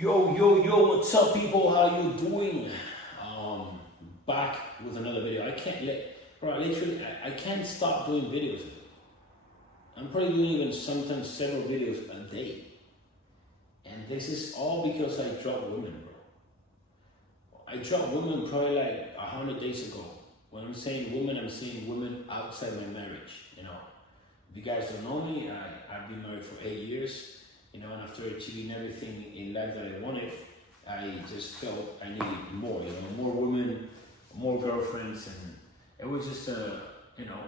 Yo, what's up, people? How you doing? Back with another video. I can't bro, literally, I can't stop doing videos. I'm probably doing even sometimes several videos a day. And this is all because I dropped women, bro. I dropped women probably like 100 days ago. When I'm saying women, I'm saying women outside my marriage, you know. If you guys don't know me, I've been married for 8 years. You know, and after achieving everything in life that I wanted, I just felt I needed more, you know, more women, more girlfriends, and it was just, you know,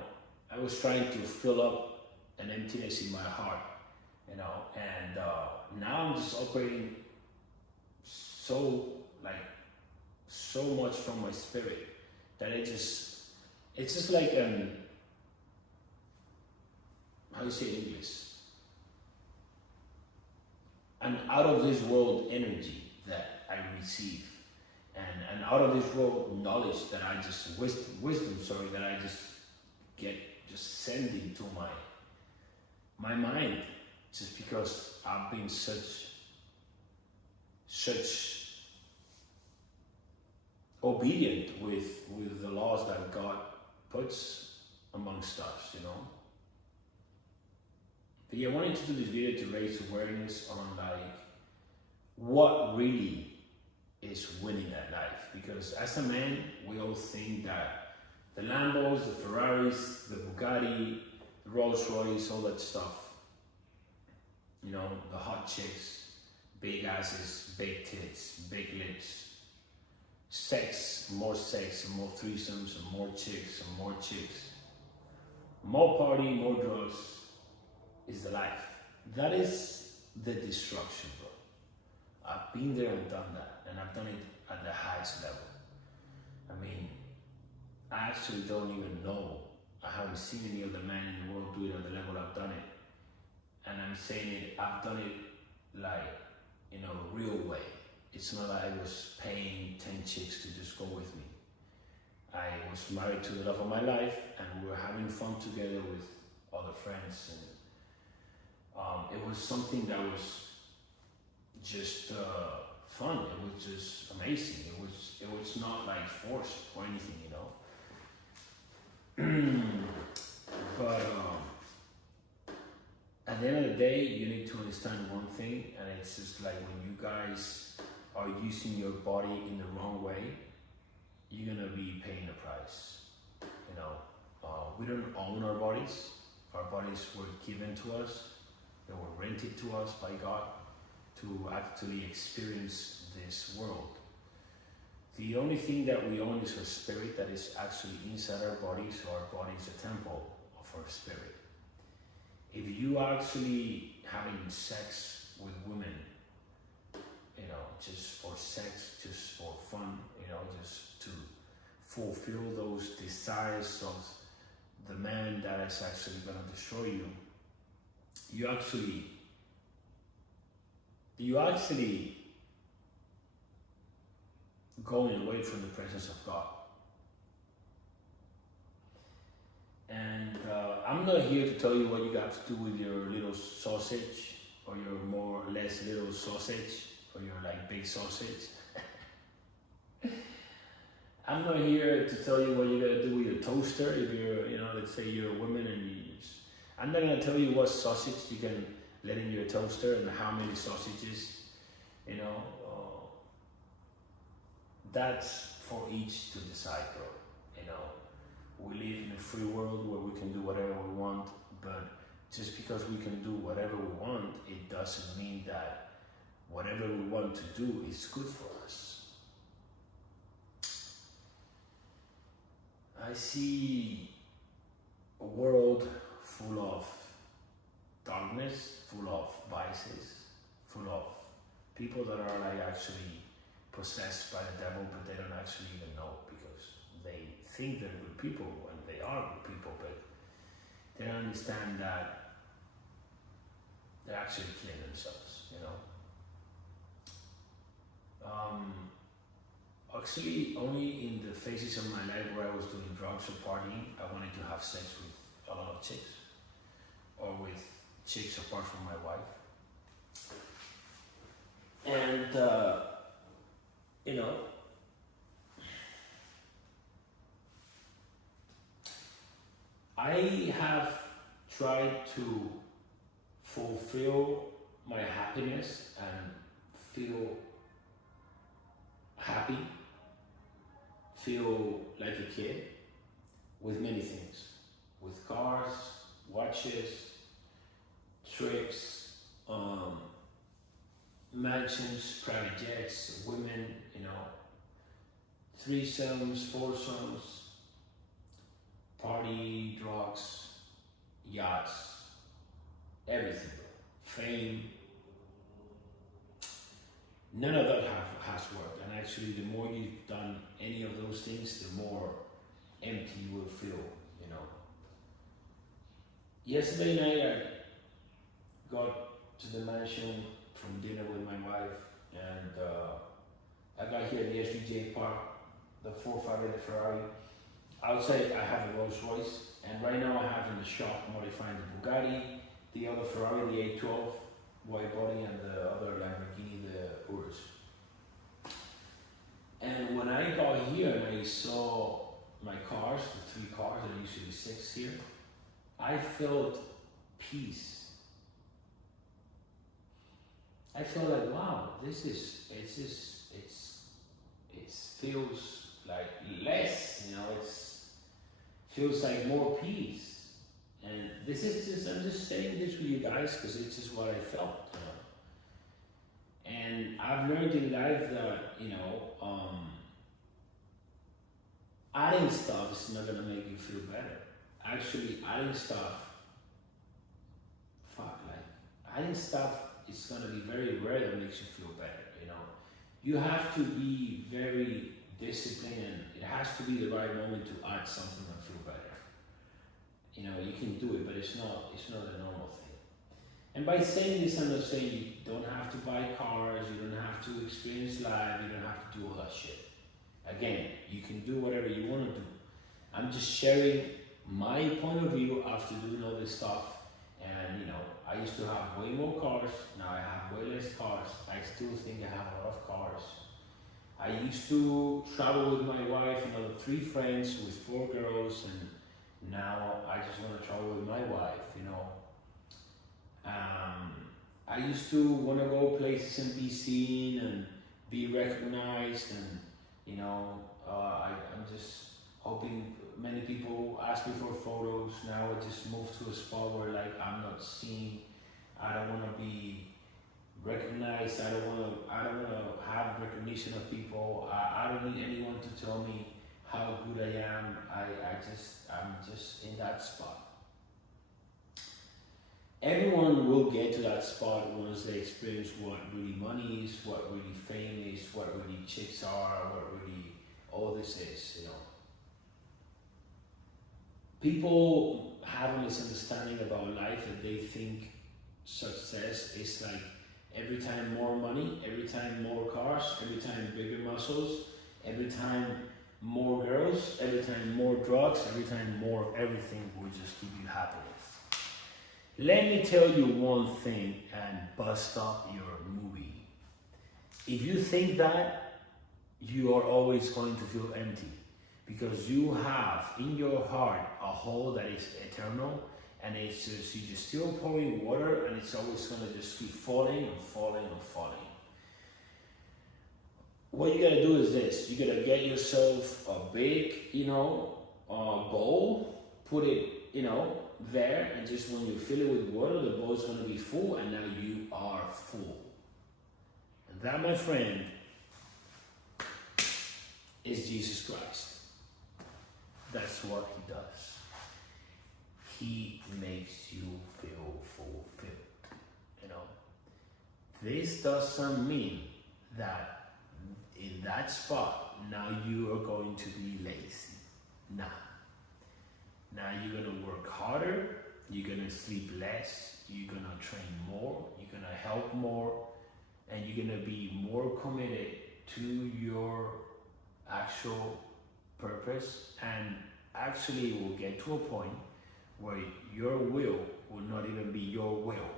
I was trying to fill up an emptiness in my heart, you know, and now I'm just operating so much from my spirit that it's just like, how do you say in English? An out of this world energy that I receive, and an out of this world knowledge that I just wisdom that I just get sent into my mind, just because I've been such obedient with the laws that God puts amongst us, you know. But yeah, I wanted to do this video to raise awareness on like what really is winning at life. Because as a man, we all think that the Lambos, the Ferraris, the Bugatti, the Rolls Royce, all that stuff, you know, the hot chicks, big asses, big tits, big lips, sex, and more threesomes, and more chicks, more party, more drugs, is the life. That is the destruction, bro. I've been there and done that, and I've done it at the highest level. I mean, I actually don't even know. I haven't seen any other man in the world do it at the level I've done it. And I'm saying it, I've done it like in a real way. It's not like I was paying 10 chicks to just go with me. I was married to the love of my life, and we were having fun together with other friends, and it was something that was just fun. It was just amazing. It was not like forced or anything, you know. But at the end of the day, you need to understand one thing, and it's just like when you guys are using your body in the wrong way, you're gonna be paying a price. You know, we don't own our bodies. Our bodies were given to us. They were rented to us by God to actually experience this world. The only thing that we own is our spirit that is actually inside our bodies, so our body is a temple of our spirit. If you are actually having sex with women, you know, just for sex, just for fun, you know, just to fulfill those desires of the man that is actually going to destroy you, you actually going away from the presence of God. And I'm not here to tell you what you got to do with your little sausage, or your more or less little sausage, or your like big sausage. I'm not here to tell you what you gotta do with your toaster. If you're, you know, let's say you're a woman, and I'm not gonna tell you what sausage you can let in your toaster and how many sausages, you know. That's for each to decide, bro. You know, we live in a free world where we can do whatever we want, but just because we can do whatever we want, it doesn't mean that whatever we want to do is good for us. I see a world full of darkness, full of vices, full of people that are like actually possessed by the devil, but they don't actually even know, because they think they're good people, and they are good people, but they don't understand that they're actually killing themselves, you know. Actually, only in the phases of my life where I was doing drugs or partying, I wanted to have sex with a lot of chicks, or with chicks apart from my wife. And you know, I have tried to fulfill my happiness and feel happy, feel like a kid with many things, with cars, watches, trips, mansions, private jets, women, you know, threesomes, foursomes, party, drugs, yachts, everything, fame. None of that has worked, and actually the more you've done any of those things, the more empty you will feel, you know. Yesterday night I got to the mansion from dinner with my wife, and I got here at the SVJ Park, the 458 Ferrari. Outside I have a Rolls Royce, and right now I have in the shop modifying the Bugatti, the other Ferrari, the 812 white body, and the other Lamborghini, the Urus. And when I got here and I saw my cars, the 3 cars, there used to be 6 here, I felt peace. I felt like, wow, it feels like less, you know, feels like more peace. And this is just, I'm just saying this with you guys because it's just what I felt, you know. And I've learned in life that, you know, adding stuff is not gonna make you feel better. Actually, adding stuff is gonna be very rare that makes you feel better, you know. You have to be very disciplined, and it has to be the right moment to add something and feel better. You know, you can do it, but it's not a normal thing. And by saying this, I'm not saying you don't have to buy cars, you don't have to experience life, you don't have to do all that shit. Again, you can do whatever you want to do. I'm just sharing my point of view after doing all this stuff. And you know, I used to have way more cars, now I have way less cars. I still think I have a lot of cars. I used to travel with my wife and other 3 friends with 4 girls, and now I just want to travel with my wife, you know. I used to want to go places and be seen and be recognized, and you know, I'm just hoping many people ask me for photos. Now I just moved to a spot where like I'm not seen. I don't want to be recognized. I don't want to have recognition of people. I don't need anyone to tell me how good I am. I'm just in that spot. Everyone will get to that spot once they experience what really money is, what really fame is, what really chicks are, what really all this is, you know. People have a misunderstanding about life, and they think success is like every time more money, every time more cars, every time bigger muscles, every time more girls, every time more drugs, every time more everything will just give you happiness. Let me tell you one thing and bust up your movie. If you think that, you are always going to feel empty, because you have in your heart a hole that is eternal, and it's just, you're just still pouring water, and it's always going to just keep falling and falling and falling. What you got to do is this: you got to get yourself a big, you know, bowl, put it, you know, there, and just when you fill it with water, the bowl is going to be full, and now you are full. And that, my friend, is Jesus Christ. That's what he does. He makes you feel fulfilled. You know, this doesn't mean that in that spot now you are going to be lazy. Nah. Now you're gonna work harder, you're gonna sleep less, you're gonna train more, you're gonna help more, and you're gonna be more committed to your actual purpose, and actually will get to a point where your will not even be your will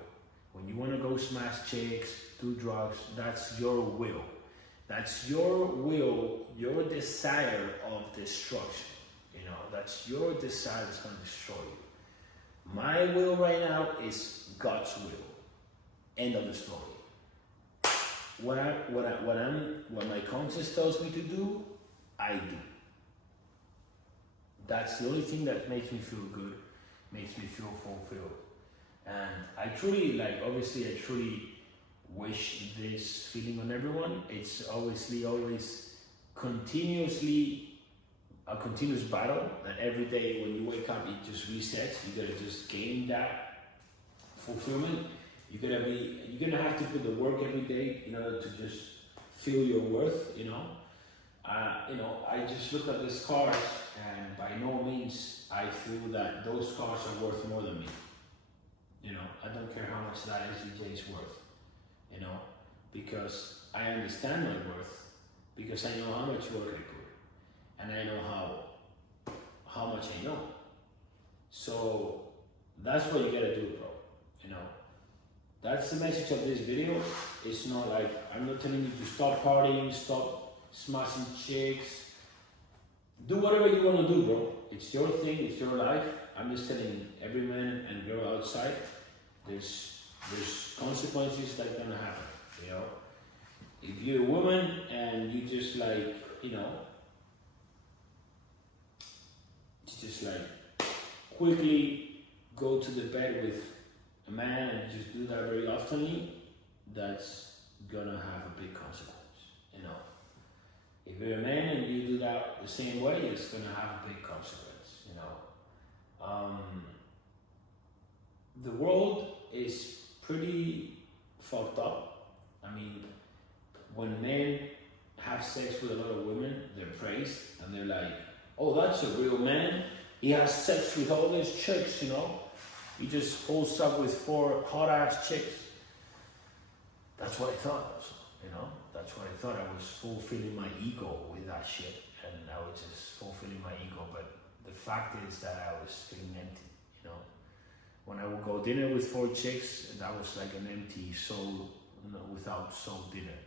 When you want to go smash chicks, do drugs, that's your will. That's your will, your desire of destruction. You know, that's your desire that's going to destroy you. My will right now is God's will. End of the story. What my conscience tells me to do, I do. That's the only thing that makes me feel good, makes me feel fulfilled. And I truly, obviously I truly wish this feeling on everyone. It's obviously always continuously a continuous battle, that every day when you wake up, it just resets. You gotta just gain that fulfillment. You're gonna have to put the work every day in order to just feel your worth, you know. I just look at these cars, and by no means I feel that those cars are worth more than me. You know, I don't care how much that SUV is worth, you know, because I understand my worth, because I know how much work I put, and I know how much I know. So that's what you gotta do, bro, you know. That's the message of this video. It's not like, I'm not telling you to stop partying, stop smashing chicks. Do whatever you want to do, bro. It's your thing, it's your life. I'm just telling every man and girl outside, there's consequences that are gonna happen, you know. If you're a woman and you just quickly go to the bed with a man and just do that very often, that's gonna have a big consequence, you know. If you're a man and you do that the same way, it's gonna have a big consequence, you know. The world is pretty fucked up. I mean, when men have sex with a lot of women, they're praised and they're like, oh, that's a real man. He has sex with all these chicks, you know. He just pulls up with 4 hot-ass chicks. That's what I thought also, you know. That's what I thought. I was fulfilling my ego with that shit, and I was just fulfilling my ego. But the fact is that I was feeling empty, you know. When I would go dinner with 4 chicks, that was like an empty soul, you know, without soul dinner.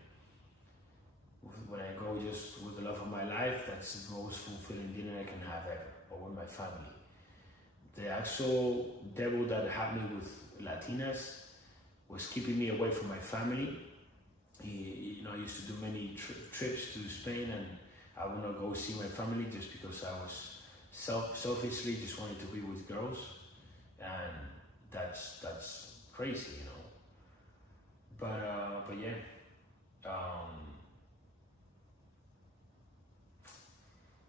When I go just with the love of my life, that's the most fulfilling dinner I can have ever, or with my family. The actual devil that had me with Latinas was keeping me away from my family. I used to do many trips to Spain, and I would not go see my family just because I was selfishly just wanted to be with girls, and that's crazy, you know. But yeah,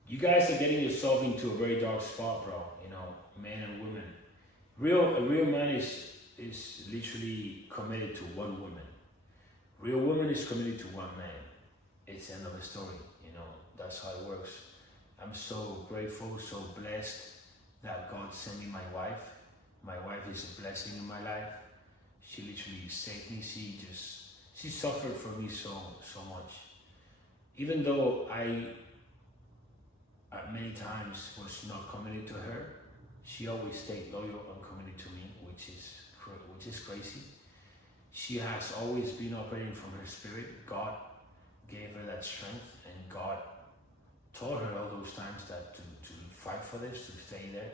you guys are getting yourself into a very dark spot, bro. You know, men and women. A real man is literally committed to one woman. Real woman is committed to one man. It's the end of the story, you know. That's how it works. I'm so grateful, so blessed that God sent me my wife. My wife is a blessing in my life. She literally saved me. She suffered for me so much. Even though I at many times was not committed to her, she always stayed loyal and committed to me, which is crazy. She has always been operating from her spirit. God gave her that strength, and God taught her all those times that to fight for this, to stay there,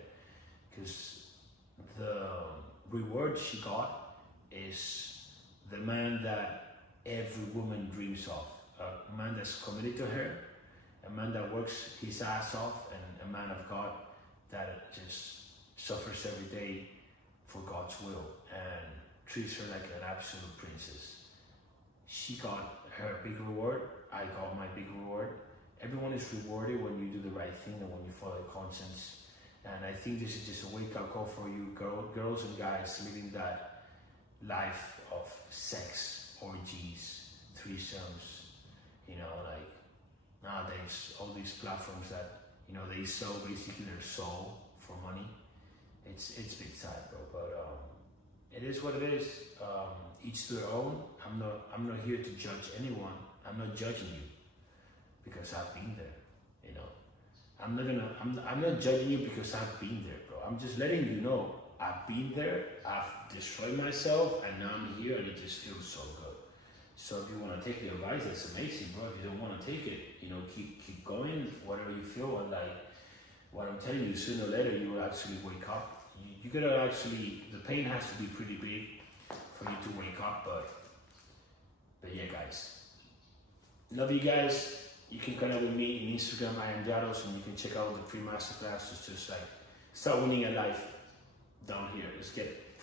because the reward she got is the man that every woman dreams of, a man that's committed to her, a man that works his ass off, and a man of God that just suffers every day for God's will and treats her like an absolute princess. She got her big reward, I got my big reward. Everyone is rewarded when you do the right thing and when you follow your conscience. And I think this is just a wake-up call for you girls and guys living that life of sex, orgies, threesomes, you know, like nowadays, all these platforms that, you know, they sell basically their soul for money. It's big sad, bro, but it is what it is. Each to their own. I'm not here to judge anyone. I'm not judging you because I've been there, you know. I'm not judging you because I've been there, bro. I'm just letting you know I've been there, I've destroyed myself, and now I'm here, and it just feels so good. So if you want to take the advice, that's amazing, bro. If you don't want to take it, you know, keep going, whatever you feel, and like what I'm telling you, sooner or later you will actually wake up. You gotta actually, the pain has to be pretty big for you to wake up, but yeah, guys. Love you guys. You can connect with me in Instagram, I am LLADOS, and you can check out the free masterclass. It's just like start winning your life down here. Let's get it.